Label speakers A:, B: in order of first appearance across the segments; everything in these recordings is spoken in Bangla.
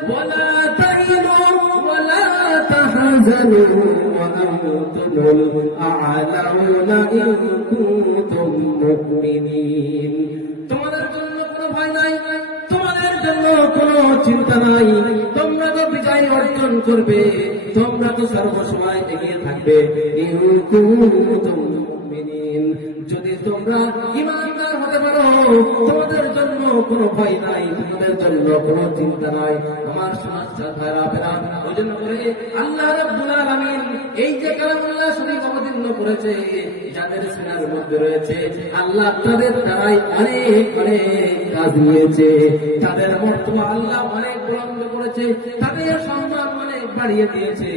A: ولا تهنوا ولا تحزنوا وأنتم الأعلون إن كنتم مؤمنين তোমাদের জন্য কোনো ভয় নাই তোমাদের জন্য কোনো চিন্তা নাই তোমরা তো বিজয় অর্জন করবে তোমরা তো সর্বসময় এগিয়ে থাকবে ইন কুনতুম মুমিনিন। যদি তোমরা ইমানদার হতে পারো তোমাদের জন্য কোনো ভয় নাই, তোমাদের জন্য কোনো চিন্তা নাই। আমার সমস্যা ভাইরা বেরা ওই জন্য করে আল্লাহ রাব্বুল এই যে কালামুল্লাহ শরীফ অবতীর্ণ করেছে, যাদের সিনার মধ্যে রয়েছে, আল্লাহ তাদের দ্বারাই অনেক অনেক কাজ নিয়েছে। তাদের মর্তবা আল্লাহ অনেক বুলন্দ করেছে, তাদের সম্মান দিয়েছে।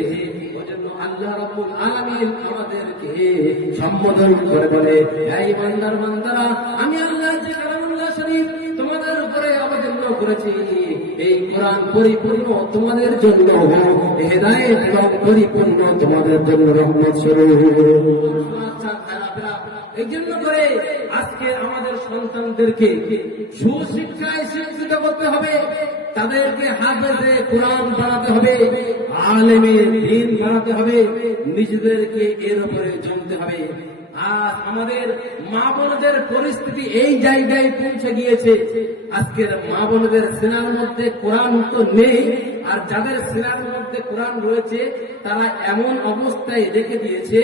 A: সম্বোধন করে বলে আমি আল্লাহ শরীফ তোমাদের উপরে করেছি, এই কোরআন পরিপূর্ণ তোমাদের জন্য পরিপূর্ণ তোমাদের জন্য রহমত স্বরূপ। এই জন্য করে আজকে আমাদের সন্তানদেরকে সুশিক্ষায় শিক্ষিত করতে হবে। তাদেরকে হাফেজে কোরআন বানাতে হবে আলেমের দিন বানাতে হবে, নিজেদেরকে এর উপরে জমতে হবে। আজ আমাদের মা বোনদের পরিস্থিতি এই জায়গায় পৌঁছে গিয়েছে। আজকের মা বোনদের সেনার মধ্যে কোরআন তো নেই, আর যাদের সেনার মধ্যে কোরআন রয়েছে, তারা এমন অবস্থায় রেখে দিয়েছে,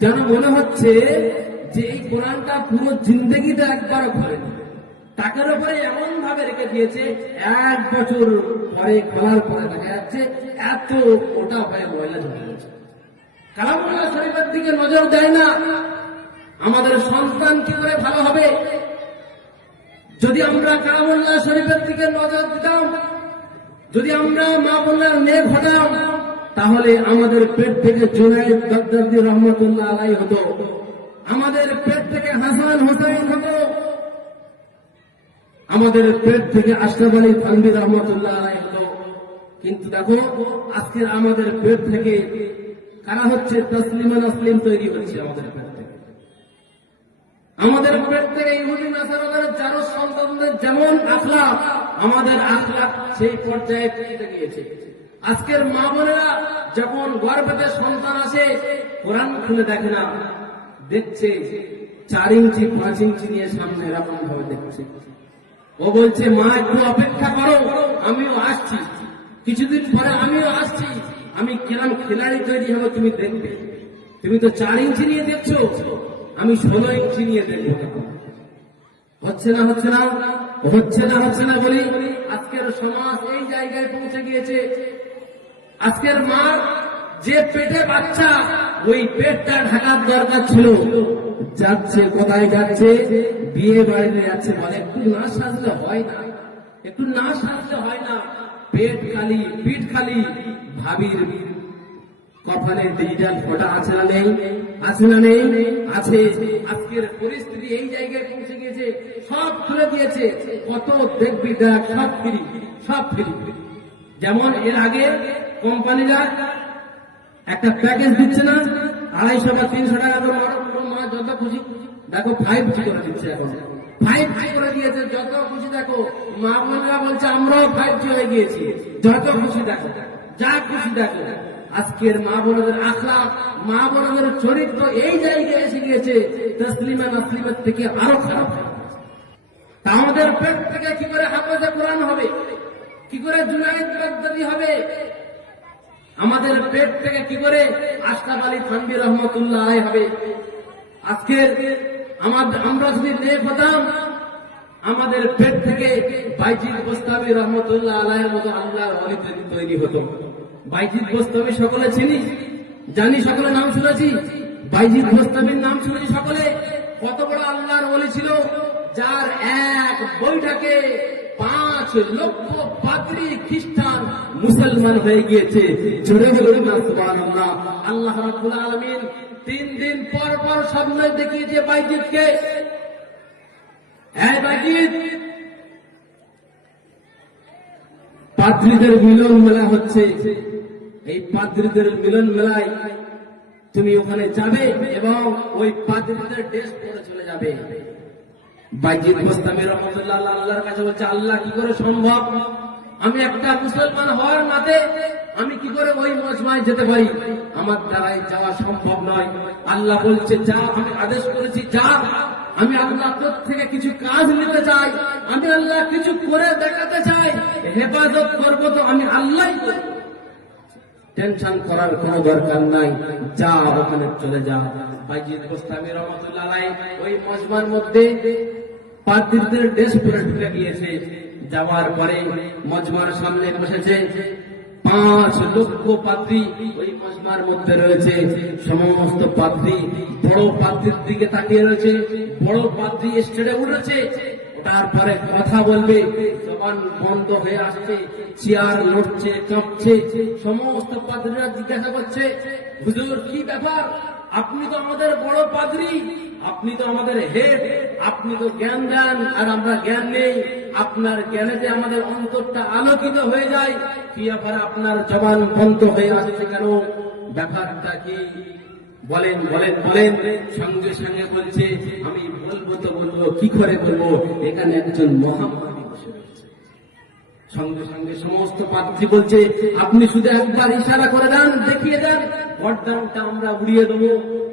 A: যেন মনে হচ্ছে যে এই কোরআনটা পুরো জিন্দগিতে একবার ঘরে টাকার উপরে এমন ভাবে রেখে দিয়েছে, এক বছর পরে খোলার পরে দেখা যাচ্ছে এত ওটা হয়ে ময়লা জমে গেছে কালামুল্লাহ শরীফের দিকে নজর দেয় না, আমাদের সন্তান কি করে ভালো হবে? যদি আমরা কালামুল্লাহ শরীফের দিকে নজর দিতাম, যদি আমরা মা বোনের মেঘ হতাম, তাহলে আমাদের পেট থেকে জুনাইদ দদ্দাদি রহমতুল্লাহ আলাই হতো। আমাদের পেট থেকে হাসান হোসেন হতো আমাদের পেট থেকে আশরাফ আলী থানবি রহমতুল্লাহ হতো কিন্তু দেখো, আজকে আমাদের পেট থেকে কারা হচ্ছে তসলিমা নাসলিম তৈরি হচ্ছে আমাদের পেট থেকে? আমাদের পেট থেকে ইহুদি নাসারাদের যারো সন্তানদের যেমন আখলা আমাদের আখলা সেই পর্যায়ে পৌঁছে গিয়েছে। আজকের মা বোনেরা যখন গর্ভেতে সন্তান আসে, কোরআন খুলে দেখে না, দেখছে চার ইঞ্চি, পাঁচ ইঞ্চি নিয়ে সামনে এরকম ভাবে দেখছে। ও বলছে, মা, একটু অপেক্ষা করো, আমিও আসছি। কিছুদিন পরে আমিও আসছি। আমি কিরম খেলাড়ি তৈরি হব, তুমি দেখবে। তুমি তো চার ইঞ্চি নিয়ে দেখছ, আমি ষোলো ইঞ্চি নিয়ে দেখব হচ্ছে না হচ্ছে না হচ্ছে না হচ্ছে না বলি, আজকের সমাজ এই জায়গায় পৌঁছে গিয়েছে। আজকের মা, যে পেটে বাচ্চা, ওই পেটটা ঢাকার দরকার ছিল। যাচ্ছে, কোথায় যাচ্ছে? বিয়ে বাড়িতে যাচ্ছে বলে। একটু না সাজলে হয় না। একটু না সাজলে হয় না। পেট খালি, পিঠ খালি। ভাবির কপালে ডিজিটাল ফটো আছে না নেই? আছে না নেই? আছে। আজকের পরিস্থিতি এই জায়গায় পৌঁছে গিয়েছে। সব খুলে দিয়েছে। কত দেখবি দেখ, সব ফ্রি সব ফ্রি। যেমন এর আগে কোম্পানিরা একটা প্যাকেজ দিচ্ছে না, আড়াইশো বা তিনশো টাকা করে যত খুশি। দেখো ফাইভ জি করে দিচ্ছে এখন। ফাইভ জি করে দিয়েছে, যত খুশি দেখো। মা বোনেরা বলছে, আমরাও ফাইভ জি হয়ে গিয়েছি। যত খুশি দেখো, যা খুশি দেখো। আজকের মা বোনদের আখলা মা বোনদের চরিত্র এই জায়গায় এসে গিয়েছে, তসলিমা নাসলিমের থেকে আরও খারাপ। আমাদের পেট থেকে কি করে হাফেজে কোরআন হবে? কি করে জুনাইদ পদ্ধতি হবে? আমাদের পেট থেকে কি করে আশরাফ আলী থানবি রহমতুল্লাহ হবে? আজকে আমরা যদি নেক হতাম, আমাদের পেট থেকে বাইজিদ গোস্তাবি রহমতুল্লাহ আলাইয়ের মতো আল্লাহর অলি তৈরি হতো। বাইজিদ গোস্তাবি সকলে চিনি? জানি সকলে নাম শুনেছি। বাইজিদ গোস্তাবির নাম শুনেছি সকলে। কত বড় আল্লাহর অলি ছিল, যার এক বৈঠকে পাঁচ লক্ষ পাদ্রী খ্রিস্টান মুসলমান হয়ে গিয়েছে। জোরে বলুন আল্লাহ রাব্বুল আলামিন তিন দিন পর পর স্বপ্ন দেখিয়েছে বাইজিদকে হ্যাঁ বাইজিদ পাদ্রীদের মিলন মেলা হচ্ছে। এই পাদ্রীদের মিলন মেলায় তুমি ওখানে যাবে এবং ওই পাদ্রীদের ড্রেস পরে চলে যাবে। বাইজিদ মোস্তামি রহমতুল্লাহ আল্লাহর কাছে বলছে, আল্লাহ, কি করে সম্ভব? আমি একটা মুসলমান হওয়ার নাতে আমি কি করে ওই মজমায় যেতে পারি? আমার দ্বারাই যাওয়া সম্ভব নয়। আল্লাহ বলছে, যা, আমি আদেশ করেছি, যা। আমি আল্লাহ তোর থেকে কিছু কাজ নিতে চাই। আমি আল্লাহ কিছু করে দেখাতে চাই। হেফাজত করব তো আমি আল্লাহ টেনশন করার কোনো দরকার নাই। যা, ওখানে চলে যা। বাইজিদ গোস্তামি রহমতুল্লাহ ওই মজমার মধ্যে পাদ্রীদের ড্রেস পরে ঢুকে গিয়েছে। যাওয়ার পরে মজমার সামনে বসেছে। পাঁচ লক্ষ পাত্রী ওই মধ্যে রয়েছে। সমস্ত পাত্রী বড় পাত্রীর দিকে তাকিয়ে রয়েছে। বড় পাত্রী স্টেডে উঠেছে। তারপরে কথা বলবে। জবান বন্ধ হয়ে আসছে। চেয়ার লড়ছে কাঁপছে সমস্ত পাদ্রীরা জিজ্ঞাসা করছে, হুজুর, কি ব্যাপার? আপনি তো আমাদের বড় পাদ্রী আপনি তো আমাদের হেড। আপনি তো জ্ঞান দেন আর আমরা জ্ঞান নেই। আপনার জ্ঞানেতে আমাদের অন্তরটা আলোকিত হয়ে যায়? কি ব্যাপারে আপনার জবান বন্ধ হয়ে আসছে কেন? ব্যাপারটা কি? বলেন বলেন বলেন। সঙ্গে সঙ্গে বলছে, আমি বলব তো বলব, কি করে বলব? এখানে একজন মহামারী সঙ্গে সঙ্গে সমস্ত পাত্রী বলছে, আপনি শুধু একবার ইশারা করে দেন, দেখিয়ে দেন। বরদানটা আমরা উড়িয়ে দেবো।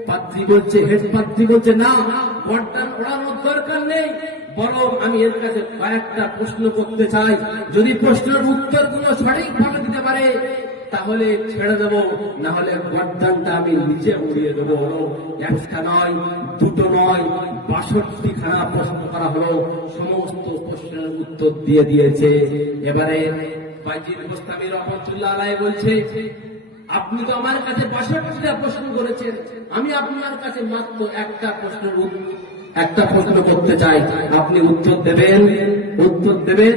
A: পাত্রী বলছে, হেড পাত্রী বলছে, না বরদান ওড়ানোর দরকার নেই। বরং আমি এর কাছে কয়েকটা প্রশ্ন করতে চাই। যদি প্রশ্নের উত্তরগুলো সঠিকভাবে দিতে পারে, তাহলে ছেড়ে দেবো না হলে বরদানটা আমি নিচে উড়িয়ে দেবো। একটা নয়, দুটো নয় বাষট্টি খানা প্রশ্ন করা হলো। সমস্ত প্রশ্নের উত্তর দিয়ে দিয়েছে। এবারে বাইজির গোস্তামি রহমতুল্লাহ আলাই বলছে, আপনি তো আমার কাছে বাষট্টিটা প্রশ্ন করেছেন। আমি আপনার কাছে মাত্র একটা প্রশ্নের উত্তর একটা প্রশ্ন করতে চাই। আপনি উত্তর দেবেন? উত্তর দেবেন?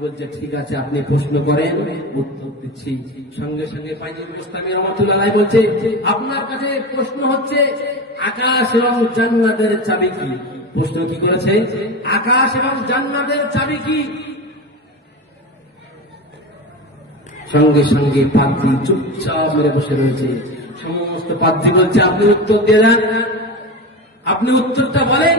A: বলছে, ঠিক আছে, আপনি প্রশ্ন করেন। উত্তর দিচ্ছি। সঙ্গে সঙ্গে বলছে, আপনার কাছে প্রশ্ন হচ্ছে, আকাশ এবং জান্নাতের চাবি কি? প্রশ্ন কি করেছে? আকাশ এবং জান্নাতের চাবি কি? সঙ্গে সঙ্গে পাত্রী চুপচাপ মেরে বসে রয়েছে। সমস্ত পাত্রী বলছে, আপনি উত্তর দিয়ে দেন আপনি উত্তরটা বলেন।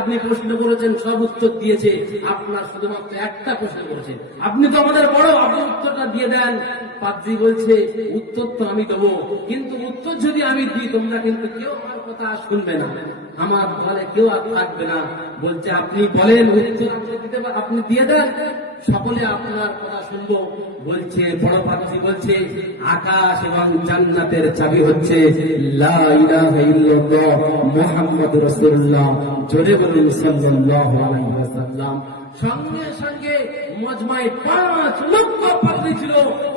A: আপনি প্রশ্ন করেছেন, সব উত্তর দিয়েছে। আপনার শুধুমাত্র একটা প্রশ্ন করেছেন। আপনি তো আমাদের বড়, আপনি উত্তরটা দিয়ে দেন। পাত্রী বলছে, উত্তর তো আমি দেবো। কিন্তু উত্তর যদি আমি দিই, তোমরা কিন্তু কেউ আমার কথা শুনবে না। আমার দলে কেউ আর থাকবে না। বলছে, আপনি বলেন আপনি দিয়ে দেন। সকলে আপনার কথা শুনব। বলছে, বড় পাত্রী বলছে, আকাশ এবং জান্নাতের চাবি হচ্ছে সঙ্গে সঙ্গে মজমায় পাঁচ লক্ষ পাত্রী ছিল।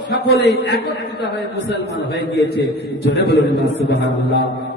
A: সকলে একত্রিত হয়ে মুসলমান হয়ে গিয়েছে। জোরে বলুন সুবহানাল্লাহ।